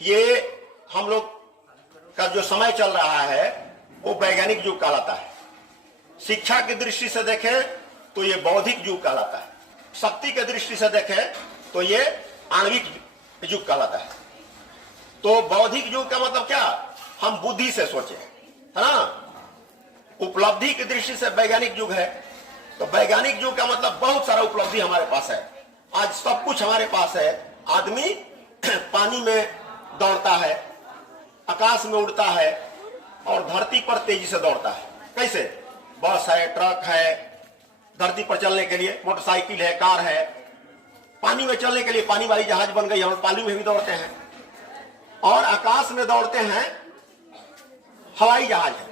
ये हम लोग का जो समय चल रहा है वो वैज्ञानिक युग कहलाता है। शिक्षा की दृष्टि से देखें तो ये बौद्धिक युग कहलाता है। शक्ति की दृष्टि से देखें तो ये आणविक युग कहलाता है। तो बौद्धिक युग का मतलब क्या, हम बुद्धि से सोचे, है ना। उपलब्धि की दृष्टि से वैज्ञानिक युग है। तो वैज्ञानिक युग का मतलब बहुत सारा उपलब्धि हमारे पास है। आज सब कुछ हमारे पास है। आदमी पानी में दौड़ता है, आकाश में उड़ता है और धरती पर तेजी से दौड़ता है। कैसे? बस है, ट्रक है, धरती पर चलने के लिए मोटरसाइकिल है, कार है। पानी में चलने के लिए पानी वाली जहाज बन गई, हम पानी में भी दौड़ते हैं। और आकाश में दौड़ते हैं, हवाई जहाज है,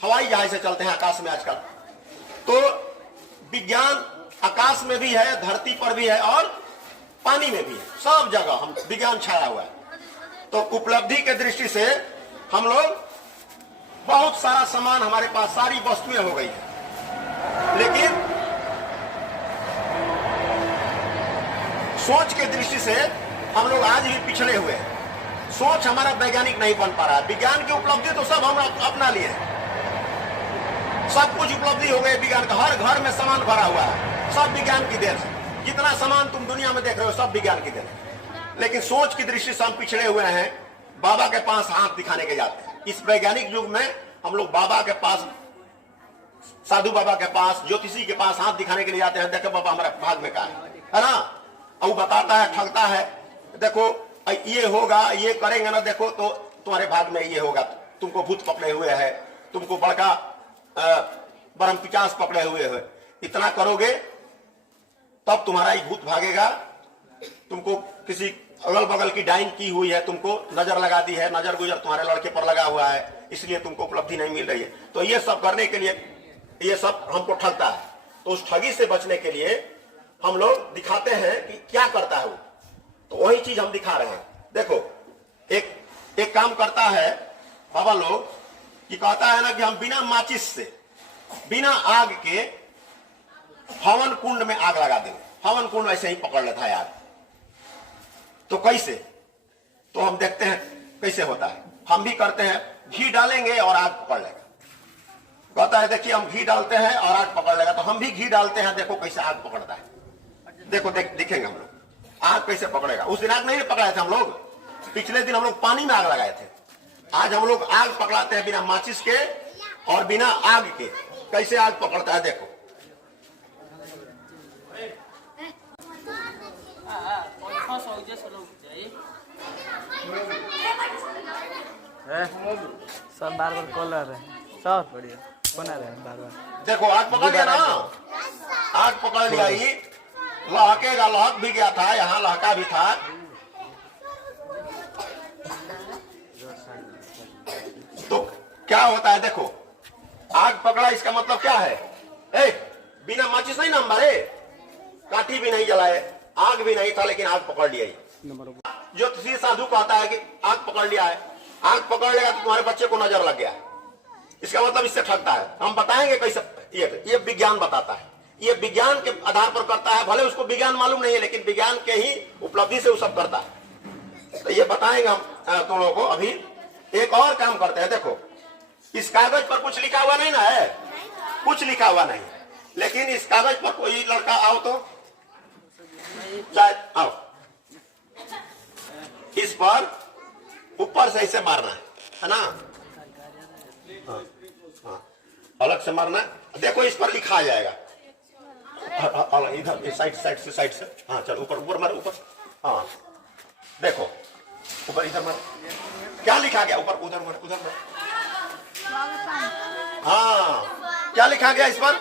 हवाई जहाज से चलते हैं आकाश में आजकल। तो विज्ञान आकाश में भी है, धरती पर भी है और पानी में भी है। सब जगह हम विज्ञान छाया हुआ है। तो उपलब्धि के दृष्टि से हम लोग बहुत सारा सामान हमारे पास, सारी वस्तुएं हो गई है। लेकिन सोच के दृष्टि से हम लोग आज भी पिछड़े हुए हैं। सोच हमारा वैज्ञानिक नहीं बन पा रहा है। विज्ञान की उपलब्धि तो सब हम अपना लिए हैं। सब कुछ उपलब्धि हो गई विज्ञान का। हर घर में सामान भरा हुआ है, सब विज्ञान की देन है। जितना सामान तुम दुनिया में देख रहे हो सब विज्ञान की देन है। लेकिन सोच की दृष्टि से हम पिछड़े हुए हैं। बाबा के पास हाथ दिखाने के जाते हैं। इस वैज्ञानिक युग में हम लोग बाबा के पास, साधु बाबा के पास, ज्योतिषी के पास हाथ दिखाने के लिए जाते हैं। देखो बाबा हमारे भाग में क्या है ना। और वो बताता है, ठगता है। देखो ये होगा, ये करेंगे ना, देखो तो तुम्हारे भाग में ये होगा। तुमको भूत पकड़े हुए है, तुमको बड़का ब्रह्म पिचास पकड़े हुए है। इतना करोगे तब तुम्हारा ही भूत भागेगा। तुमको किसी अगल बगल की डाइन की हुई है, तुमको नजर लगा दी है, नजर गुजर तुम्हारे लड़के पर लगा हुआ है, इसलिए तुमको उपलब्धि नहीं मिल रही है। तो ये सब करने के लिए ये सब हमको ठगता है। तो उस ठगी से बचने के लिए हम लोग दिखाते हैं कि क्या करता है वो। तो वही चीज हम दिखा रहे हैं। देखो एक काम करता है बाबा लोग कि कहता है ना कि हम बिना माचिस से, बिना आग के हवन कुंड में आग लगा देंगे। हवन कुंड ऐसे ही पकड़ लेता है आग। तो कैसे? तो हम देखते हैं कैसे होता है। हम भी करते हैं, घी डालेंगे और आग पकड़ लेगा। कहता है देखिए हम घी डालते हैं और आग पकड़ लेगा। तो हम भी घी डालते हैं, देखो कैसे आग पकड़ता है। देखो दिखेंगे हम लोग आग कैसे पकड़ेगा। उस दिन आग नहीं पकड़ाए थे हम लोग, पिछले दिन हम लोग पानी में आग लगाए थे। आज हम लोग आग पकड़ाते हैं बिना माचिस के और बिना आग के। कैसे आग पकड़ता है देखो। सब बार बार कॉलर है, सब बढ़िया बना रहे बार बार। देखो आग पकड़ लिया ना, आग पकड़ लिया। ही लहकेगा, लहक भी गया था, यहाँ लहका भी था। तो क्या होता है देखो, आग पकड़ा इसका मतलब क्या है। बिना माचिस नहीं ना मारे, काठी भी नहीं जलाए, आग भी नहीं था, लेकिन आग पकड़ लिया। ज्योतिषी साधु कहता है कि आग पकड़ लिया है। आग पकड़ लेगा तो तुम्हारे बच्चे को नजर लग गया, इसका मतलब इससे ठगता है। हम बताएंगे कैसे। ये विज्ञान बताता है, ये विज्ञान के आधार पर करता है। भले उसको विज्ञान मालूम नहीं है, लेकिन विज्ञान के ही उपलब्धि से वो सब करता है। तो ये बताएंगे हम तुम लोगों को। अभी एक और काम करते हैं। देखो इस कागज पर कुछ लिखा हुआ नहीं ना है, कुछ लिखा हुआ नहीं, लेकिन इस कागज पर कोई लड़का आओ तो शायद आओ, इस पर ऊपर से ऐसे मारना है ना। हाँ, हाँ, अलग से मारना। देखो इस पर लिखा आ जाएगा। इधर साइड से। हाँ चलो ऊपर मारो, ऊपर। हाँ देखो ऊपर, इधर मारो। क्या लिखा गया ऊपर? उधर मारो। हाँ क्या लिखा गया इस पर?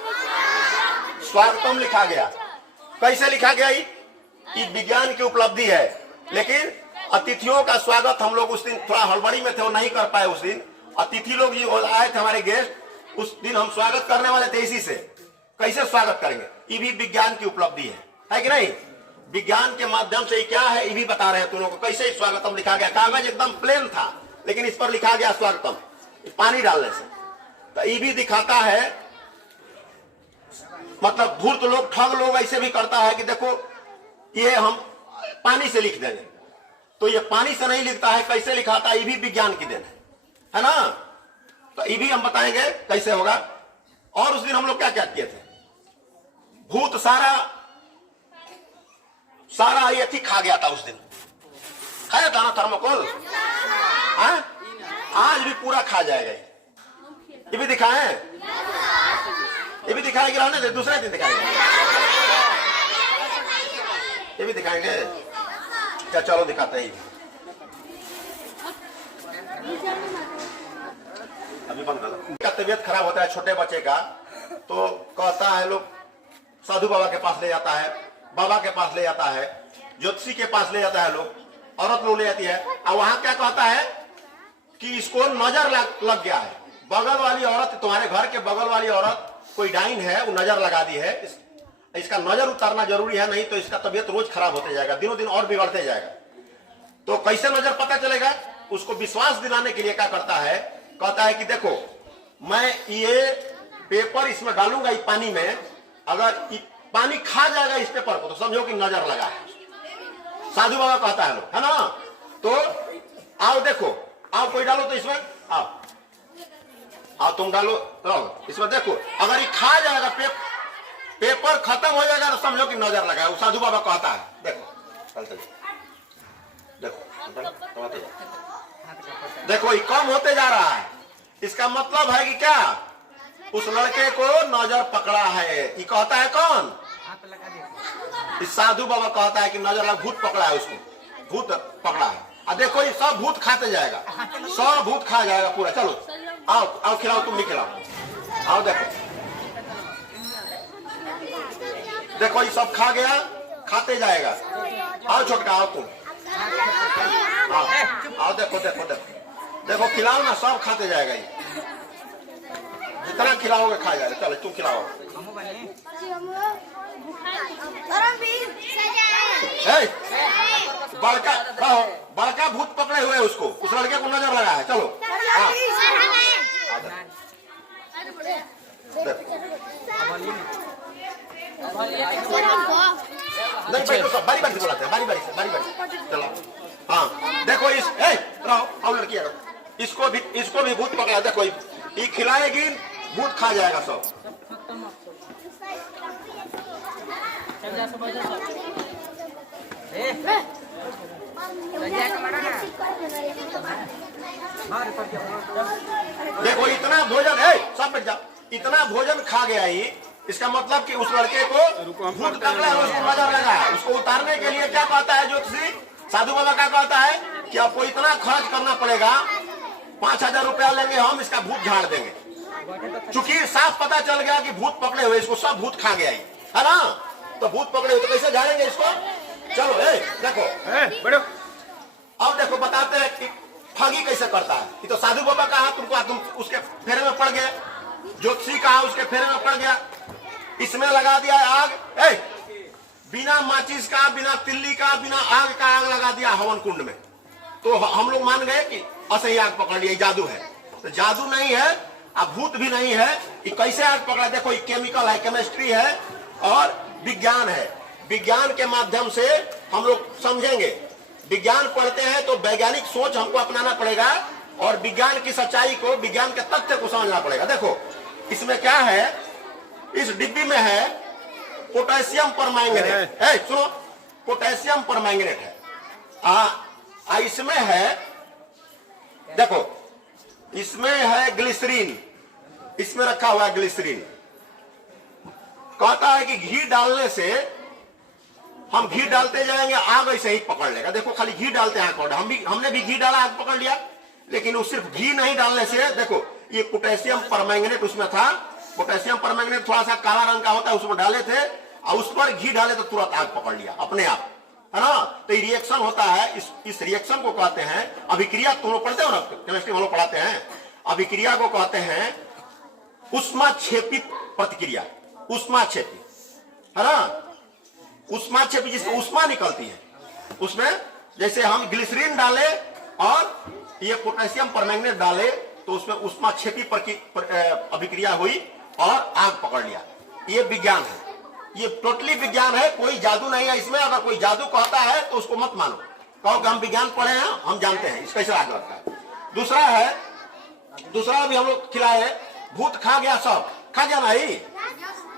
स्वागतम लिखा गया। कैसे लिखा गया? ये विज्ञान की उपलब्धि है। लेकिन अतिथियों का स्वागत हम लोग उस दिन थोड़ा हड़बड़ी में थे, वो नहीं कर पाए। उस दिन अतिथि लोग जो आए थे हमारे गेस्ट, उस दिन हम स्वागत करने वाले थे। इसी से कैसे स्वागत करेंगे? ये भी विज्ञान की उपलब्धि है कि नहीं? विज्ञान के माध्यम से क्या है ये भी बता रहे हैं तुम लोगों को। कैसे स्वागतम लिखा गया? कागज एकदम प्लेन था, लेकिन इस पर लिखा गया स्वागतम पानी डालने से। तो ये भी दिखाता है, मतलब धूर्त लोग, ठग लोग ऐसे भी करता है कि देखो ये हम पानी से लिख देंगे। तो ये पानी से नहीं लिखता है, कैसे लिखाता है, ये भी विज्ञान की देन है ना। तो ये भी हम बताएंगे कैसे होगा। और उस दिन हम लोग क्या क्या किए थे, भूत सारा ये थी खा गया था उस दिन, खाया था ना थर्मोकोल, आज भी पूरा खा जाएगा। ये भी दिखाए, ये भी दिखाएंगे, रहने दे, दूसरे दिन दिखाएंगे, ये भी दिखाएंगे क्या, चलो दिखाते हैं। अभी बंद कर। तबीयत खराब होता है छोटे बच्चे का, तो कहता है लोग साधु बाबा के पास ले जाता है, बाबा के पास ले जाता है, ज्योतिषी के पास ले जाता है, लोग औरत लोग ले जाती है, और वहां क्या कहता है कि इसको नजर लग गया है, बगल वाली औरत, तुम्हारे घर के बगल वाली औरत कोई डाइन है, वो नजर लगा दी है, इसका नजर उतारना जरूरी है, नहीं तो इसका तबीयत रोज खराब होते जाएगा, दिनों दिन और बिगड़ते जाएगा। तो कैसे नजर पता चलेगा, उसको विश्वास दिलाने के लिए क्या करता है, कहता है कि देखो मैं ये पेपर इसमें डालूंगा, इस पानी में, अगर पानी खा जाएगा इस पेपर को तो समझो कि नजर लगा है। साधु बाबा कहता है लोग, है ना। तो आओ देखो, आओ कोई डालो तो इसमें, आओ तुम डालो इसमें, देखो अगर ये खा जाएगा, पेपर खत्म हो जाएगा तो समझो कि नजर लगा है। वो साधु बाबा कहता है, देखो देखो देखो ये कम होते जा रहा है, इसका मतलब है कि क्या, उस लड़के को नजर पकड़ा है। ये कहता है कौन, इस साधु बाबा कहता है कि नजर लगा, भूत पकड़ा है, उसको भूत पकड़ा है। अब देखो ये सब भूत खाते जाएगा, सब भूत खा जाएगा पूरा। चलो आओ आओ खिलाओ, तुम भी खिलाओ, आओ देखो देखो ये सब खा गया, खाते जाएगा। आओ छोटका, आओ तुम, आओ देखो देखो देखो देखो, खिलाओ ना, सब खाते जाएगा, ये जितना खिलाओगे खा जाएगा। चलो तुम खिलाओ, बड़का भूत पकड़े हुए उसको, उस लड़के को नजर लगा है। चलो नहीं बैठो, सब बारी बारी से बुलाते हैं, बारी बारी से। चलो हाँ देखो इस रहो लड़की है, इसको भी भूत पकड़ा, देखो ये खिलाएगी, भूत खा जाएगा सब। देखो इतना भोजन है, सब बैठ जाओ, इतना भोजन खा गया ही, इसका मतलब कि उस लड़के को भूत पकड़ा है, उसको नजर लगा है। उसको उतारने के लिए क्या कहता है ज्योतिषी, साधु बाबा क्या कहता है कि आपको इतना खर्च करना पड़ेगा, 5000 रुपया लेंगे हम, इसका भूत झाड़ देंगे। चूंकि साफ पता चल गया कि भूत पकड़े हुए, इसको सब भूत खा गया है ना, तो भूत पकड़े हुए तो कैसे झाड़ेंगे इसको। चलो देखो बड़ो, अब देखो बताते हैं कि ठगी कैसे करता है। ये तो साधु बाबा कहा तुमको, तुम उसके फेरे में पड़ गए, ज्योतिषी कहा उसके फेरे में पड़ गया, इसमें लगा दिया आग, बिना माचिस का, बिना तिल्ली का, बिना आग का आग लगा दिया हवन कुंड में। तो हम लोग मान गए कि असही आग पकड़ लिया, जादू है। तो जादू नहीं है, अब भूत भी नहीं है, ये कैसे आग पकड़ा। देखो ये केमिकल है, केमिस्ट्री है और विज्ञान है। विज्ञान के माध्यम से हम लोग समझेंगे। विज्ञान पढ़ते हैं तो वैज्ञानिक सोच हमको अपनाना पड़ेगा और विज्ञान की सच्चाई को, विज्ञान के तथ्य को समझना पड़ेगा। देखो इसमें क्या है, इस डिब्बी में है पोटेशियम परमैंगनेट, सुनो पोटेशियम परमैंगनेट है। इसमें है, देखो इसमें है ग्लिसरीन, इसमें रखा हुआ है ग्लिसरीन। कहता है कि घी डालने से, हम घी डालते जाएंगे आग ऐसे ही पकड़ लेगा। देखो खाली घी डालते हैं आग, हमने भी घी डाला, आग पकड़ लिया। लेकिन वो सिर्फ घी नहीं डालने से, देखो ये पोटेशियम परमैंगनेट उसमें था, पोटेशियम परमैंगनेट थोड़ा सा काला रंग का होता है, उसमें डाले थे और उस पर घी डाले तो तुरंत आग पकड़ लिया अपने आप, है ना। तो ये रिएक्शन होता है, इस रिएक्शन को कहते हैं अभिक्रिया। तुम लोग पढ़ते हो ना, केमिस्ट्री में लोग पढ़ाते हैं, अभिक्रिया को कहते हैं उष्माक्षेपित प्रतिक्रिया, उष्माक्षेपी, है ना। उष्माक्षेपी जिसमें उष्मा निकलती है, उसमें जैसे हम ग्लिसरीन डाले और ये पोटेशियम परमैंगनेट डाले तो उसमें उष्माक्षेपी अभिक्रिया हुई और आग पकड़ लिया। ये विज्ञान है, ये टोटली विज्ञान है, कोई जादू नहीं है इसमें। अगर कोई जादू कहता है तो उसको मत मानो, कहो कि हम विज्ञान पढ़े हैं, हम जानते हैं इस कैसे आग लगता है। दूसरा भी हम लोग खिलाए, भूत खा गया, सब खा गया ना, ही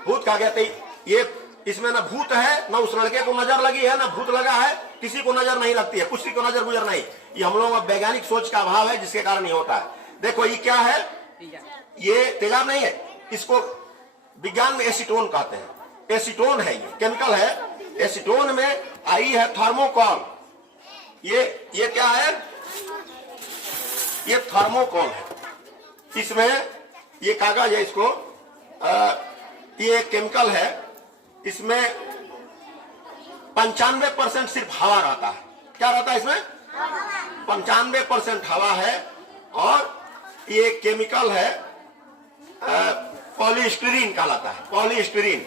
भूत खा गया। तो ये इसमें ना भूत है, ना उस लड़के को नजर लगी है, ना भूत लगा है, किसी को नजर नहीं लगती है, किसी को नजर गुजर नहीं। ये हम लोगों का वैज्ञानिक सोच का अभाव है, जिसके कारण ये होता है। देखो ये क्या है, ये तेजाब नहीं है, इसको विज्ञान में एसीटोन कहते हैं। एसीटोन है, ये केमिकल है। एसीटोन में आई है थर्मोकॉल। ये क्या है, ये थर्मोकॉल है। इसमें ये कागज है, इसको ये केमिकल है। इसमें 95% सिर्फ हवा रहता है। क्या रहता है इसमें? 95% हवा है। और ये केमिकल है पॉलीस्टीरीन कहलाता है, पॉलीस्टीरीन।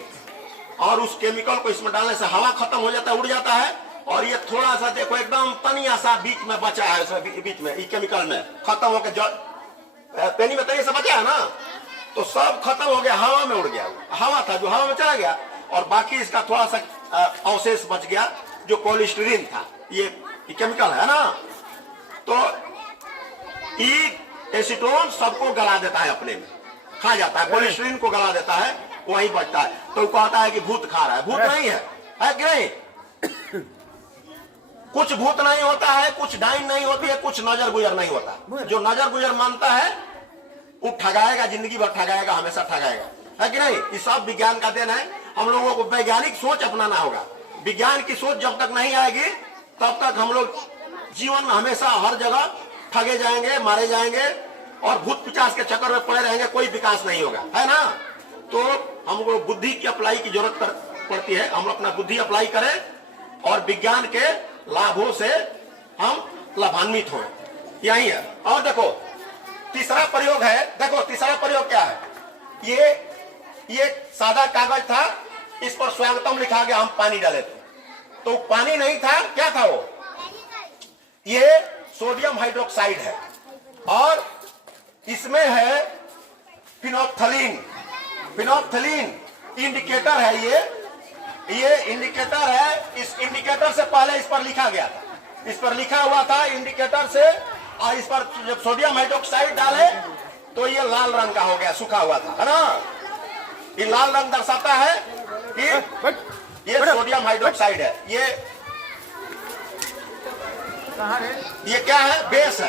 और उस केमिकल को इसमें डालने से हवा खत्म हो जाता है, उड़ जाता है। और ये थोड़ा सा देखो, एकदम तनिया सा बीच में बचा है, उसमें बीच में, इस केमिकल में खत्म होकर पेनी में तनिया सा बचा है ना, तो सब खत्म हो गया, हवा में उड़ गया। हवा था जो हवा में चला गया, और बाकी इसका थोड़ा सा अवशेष बच गया जो पॉलीस्टीरीन था। ये केमिकल है ना। तो ये एसीटोन सबको गला देता है, अपने में खा जाता है, पॉलीस्टीरीन को गला देता है, वही बचता है। तो कहता है कि भूत खा रहा है, भूत नहीं है कि नहीं? कुछ भूत नहीं होता है, कुछ डाइन नहीं होती है, कुछ नजर गुजर नहीं होता। जो नजर गुजर मानता है वो ठगाएगा, जिंदगी भर ठगाएगा, हमेशा ठगाएगा, है कि नहीं? ये सब विज्ञान का देन है। हम लोगों को वैज्ञानिक सोच अपनाना होगा। विज्ञान की सोच जब तक नहीं आएगी, तब तक हम लोग जीवन में हमेशा हर जगह ठगे जाएंगे, मारे जाएंगे, और भूत पिचास के चक्कर में पड़े रहेंगे, कोई विकास नहीं होगा, है ना? तो हमको बुद्धि की अप्लाई की जरूरत पड़ती है। हम अपना बुद्धि अप्लाई करें और विज्ञान के लाभों से हम लाभान्वित हों, यही है। और देखो तीसरा प्रयोग है, देखो तीसरा प्रयोग क्या है। ये सादा कागज था, इस पर स्वागतम लिखा गया, हम पानी डाले थे, तो पानी नहीं था, क्या था वो? ये सोडियम हाइड्रोक्साइड है, और इसमें है फिनोप्थलीन। फिनोप्थलीन इंडिकेटर है, ये इंडिकेटर है। इस इंडिकेटर से पहले इस पर लिखा गया था, इस पर लिखा हुआ था इंडिकेटर से, और इस पर जब सोडियम हाइड्रोक्साइड डाले तो ये लाल रंग का हो गया, सूखा हुआ था, है ना? ये लाल रंग दर्शाता है कि ये सोडियम हाइड्रोक्साइड है। ये क्या है? बेस है।